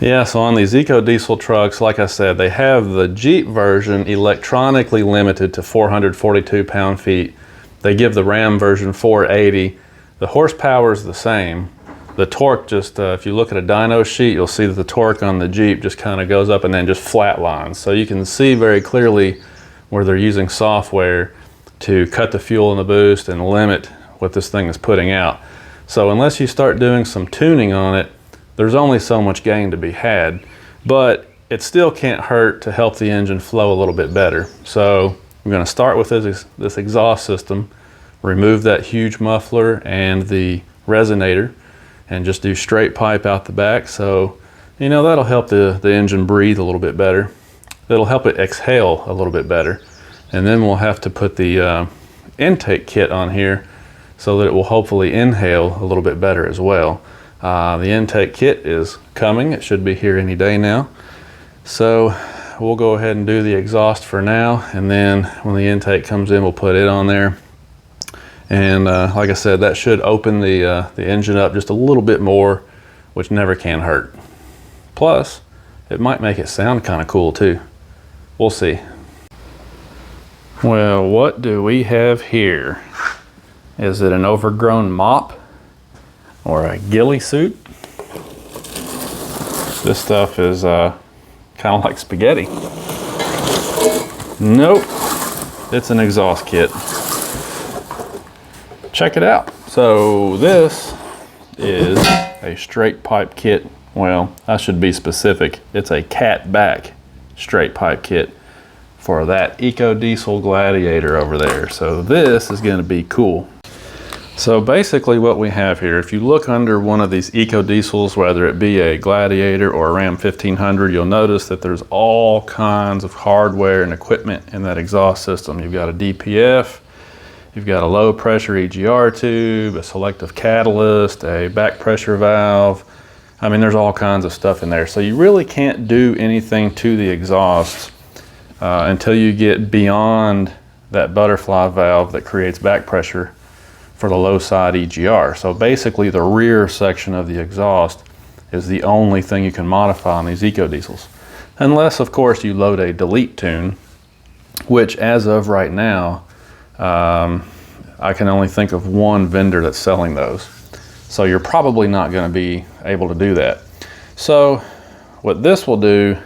Yeah, so on these EcoDiesel trucks, like I said, they have the Jeep version electronically limited to 442 pound-feet. They give the Ram version 480. The horsepower is the same. The torque just, if you look at a dyno sheet, you'll see that the torque on the Jeep just kind of goes up and then just flatlines. So you can see very clearly where they're using software to cut the fuel in the boost and limit what this thing is putting out. So unless you start doing some tuning on it, there's only so much gain to be had, but it still can't hurt to help the engine flow a little bit better. So I'm going to start with this exhaust system, remove that huge muffler and the resonator, and just do straight pipe out the back. So, you know, that'll help the engine breathe a little bit better. It'll help it exhale a little bit better. And then we'll have to put the intake kit on here so that it will hopefully inhale a little bit better as well. The intake kit is coming. It should be here any day now. So we'll go ahead and do the exhaust for now, and then when the intake comes in, we'll put it on there. And like I said, that should open the engine up just a little bit more, which never can hurt. Plus, it might make it sound kind of cool too. We'll see. Well, what do we have here? Is it an overgrown mop or a ghillie suit? This stuff is kind of like spaghetti. Nope, it's an exhaust kit. Check it out. So this is a straight pipe kit. Well, I should be specific. It's a cat back straight pipe kit for that EcoDiesel Gladiator over there. So this is going to be cool. So basically what we have here, if you look under one of these EcoDiesels, whether it be a Gladiator or a Ram 1500, you'll notice that there's all kinds of hardware and equipment in that exhaust system. You've got a DPF, you've got a low pressure EGR tube, a selective catalyst, a back pressure valve. I mean, there's all kinds of stuff in there. So you really can't do anything to the exhaust until you get beyond that butterfly valve that creates back pressure for the low side EGR. So basically the rear section of the exhaust is the only thing you can modify on these EcoDiesels. Unless, of course, you load a delete tune, which as of right now, I can only think of one vendor that's selling those. So you're probably not going to be able to do that. So what this will do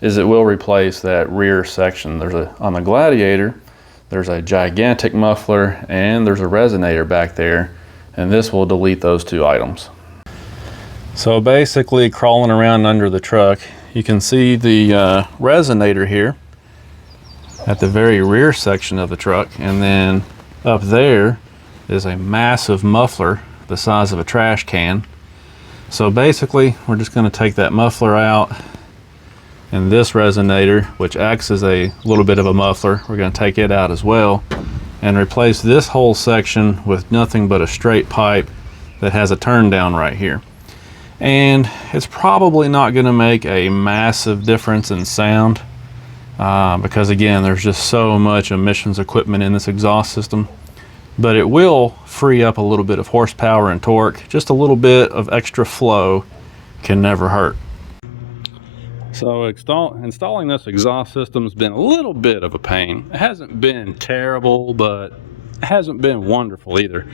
is it will replace that rear section. On the Gladiator, there's a gigantic muffler and there's a resonator back there, and this will delete those two items. So basically, crawling around under the truck, you can see the resonator here at the very rear section of the truck, and then up there is a massive muffler the size of a trash can. So basically, we're just going to take that muffler out, and this resonator, which acts as a little bit of a muffler, we're going to take it out as well and replace this whole section with nothing but a straight pipe that has a turn down right here. And it's probably not going to make a massive difference in sound because again, there's just so much emissions equipment in this exhaust system, but it will free up a little bit of horsepower and torque. Just a little bit of extra flow can never hurt. So installing this exhaust system has been a little bit of a pain. It hasn't been terrible, but it hasn't been wonderful either.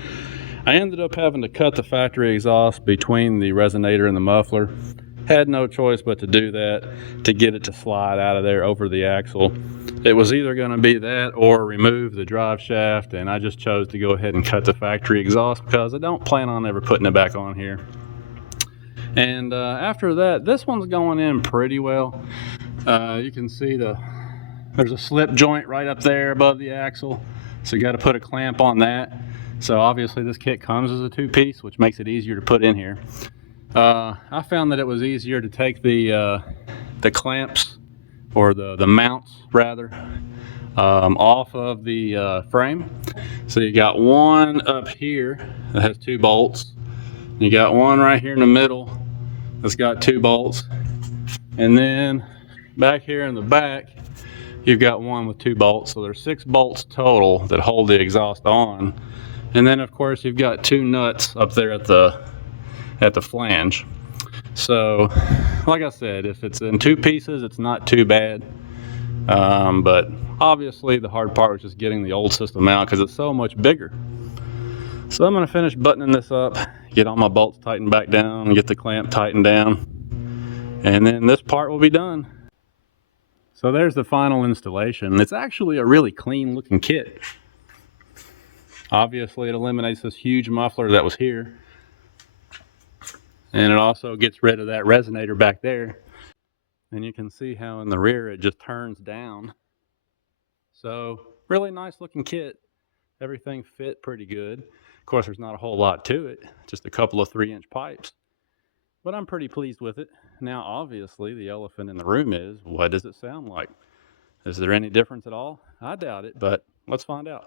I ended up having to cut the factory exhaust between the resonator and the muffler. Had no choice but to do that to get it to slide out of there over the axle. It was either going to be that or remove the drive shaft, and I just chose to go ahead and cut the factory exhaust because I don't plan on ever putting it back on here. And after that, this one's going in pretty well. You can see there's a slip joint right up there above the axle, so you got to put a clamp on that. So obviously this kit comes as a two-piece, which makes it easier to put in here. I found that it was easier to take the clamps, or the mounts rather, off of the frame. So you got one up here that has 2 bolts. You got one right here in the middle that's got 2 bolts, and then back here in the back you've got one with 2 bolts. So there's 6 bolts total that hold the exhaust on, and then of course you've got 2 nuts up there at the flange. So, like I said, if it's in 2 pieces, it's not too bad. But obviously the hard part was just getting the old system out because it's so much bigger. So I'm going to finish buttoning this up, get all my bolts tightened back down, and get the clamp tightened down, and then this part will be done. So there's the final installation. It's actually a really clean looking kit. Obviously it eliminates this huge muffler that was here, and it also gets rid of that resonator back there. And you can see how in the rear it just turns down. So really nice looking kit. Everything fit pretty good. Of course, there's not a whole lot to it, just a couple of 3-inch pipes, but I'm pretty pleased with it. Now, obviously, the elephant in the room is, what does it sound like? Is there any difference at all? I doubt it, but let's find out.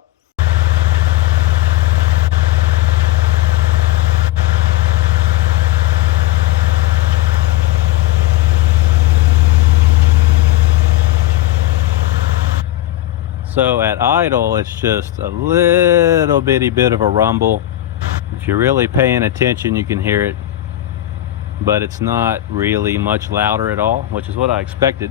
So at idle, it's just a little bitty bit of a rumble. If you're really paying attention, you can hear it, but it's not really much louder at all, which is what I expected.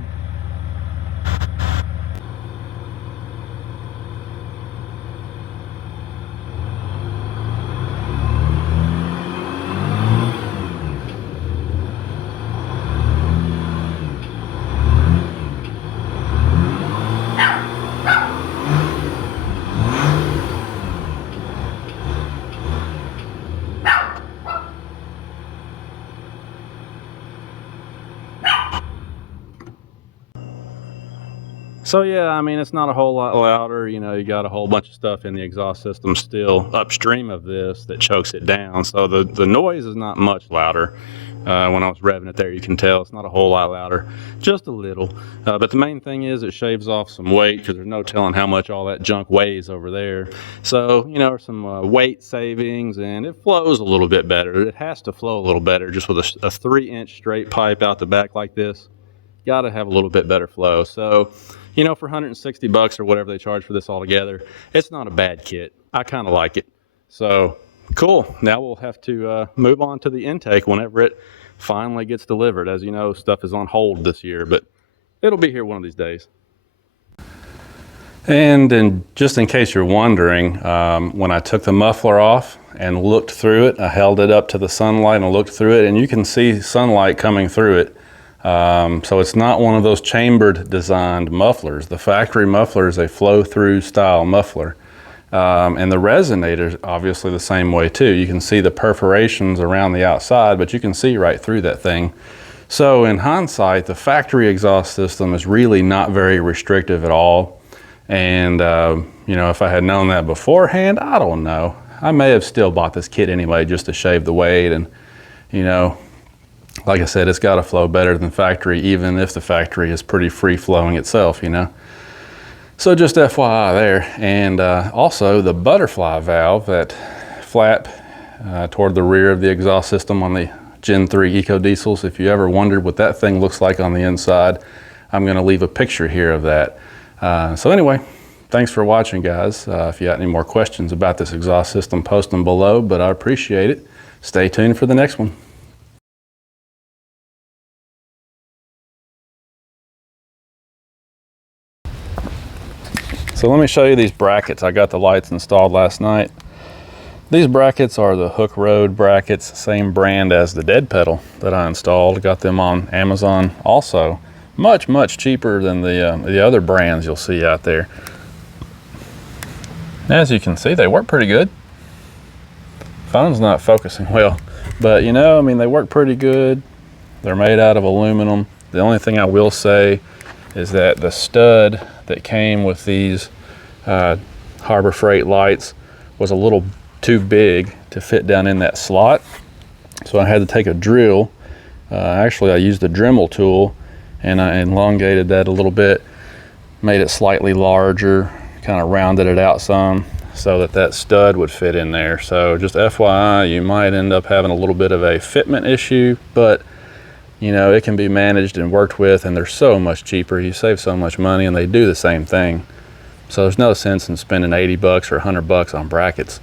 So yeah, I mean, it's not a whole lot louder. You know, you got a whole bunch of stuff in the exhaust system still upstream of this that chokes it down. So the noise is not much louder. When I was revving it there, you can tell it's not a whole lot louder, just a little. But the main thing is it shaves off some weight, because there's no telling how much all that junk weighs over there. So, you know, some weight savings, and it flows a little bit better. It has to flow a little better just with a 3-inch straight pipe out the back like this. Got to have a little bit better flow. So, you know, for $160 or whatever they charge for this altogether, it's not a bad kit. I kind of like it. So cool. Now we'll have to move on to the intake whenever it finally gets delivered. As you know, stuff is on hold this year, but it'll be here one of these days. And just in case you're wondering, when I took the muffler off and looked through it, I held it up to the sunlight and looked through it, and you can see sunlight coming through it. So it's not one of those chambered designed mufflers. The factory muffler is a flow-through style muffler. And the resonator is obviously the same way too. You can see the perforations around the outside, but you can see right through that thing. So in hindsight, the factory exhaust system is really not very restrictive at all. And you know, if I had known that beforehand, I don't know. I may have still bought this kit anyway just to shave the weight, and you know, like I said, it's got to flow better than factory, even if the factory is pretty free-flowing itself, you know. So just FYI there. And also the butterfly valve, that flap toward the rear of the exhaust system on the Gen 3 EcoDiesels, if you ever wondered what that thing looks like on the inside, I'm going to leave a picture here of that. So anyway, thanks for watching, guys. If you got any more questions about this exhaust system, post them below, but I appreciate it. Stay tuned for the next one. So let me show you these brackets. I got the lights installed last night. These brackets are the Hook Road brackets, same brand as the dead pedal that I installed. Got them on Amazon also. Much cheaper than the other brands you'll see out there. As you can see, they work pretty good. Phone's not focusing well, but you know, I mean, they work pretty good. They're made out of aluminum. The only thing I will say is that the stud that came with these Harbor Freight lights was a little too big to fit down in that slot. So I had to take a drill. Actually, I used a Dremel tool and I elongated that a little bit, made it slightly larger, kind of rounded it out some so that that stud would fit in there. So just FYI, you might end up having a little bit of a fitment issue, but you know, it can be managed and worked with, and they're so much cheaper. You save so much money and they do the same thing. So there's no sense in spending 80 bucks or 100 bucks on brackets.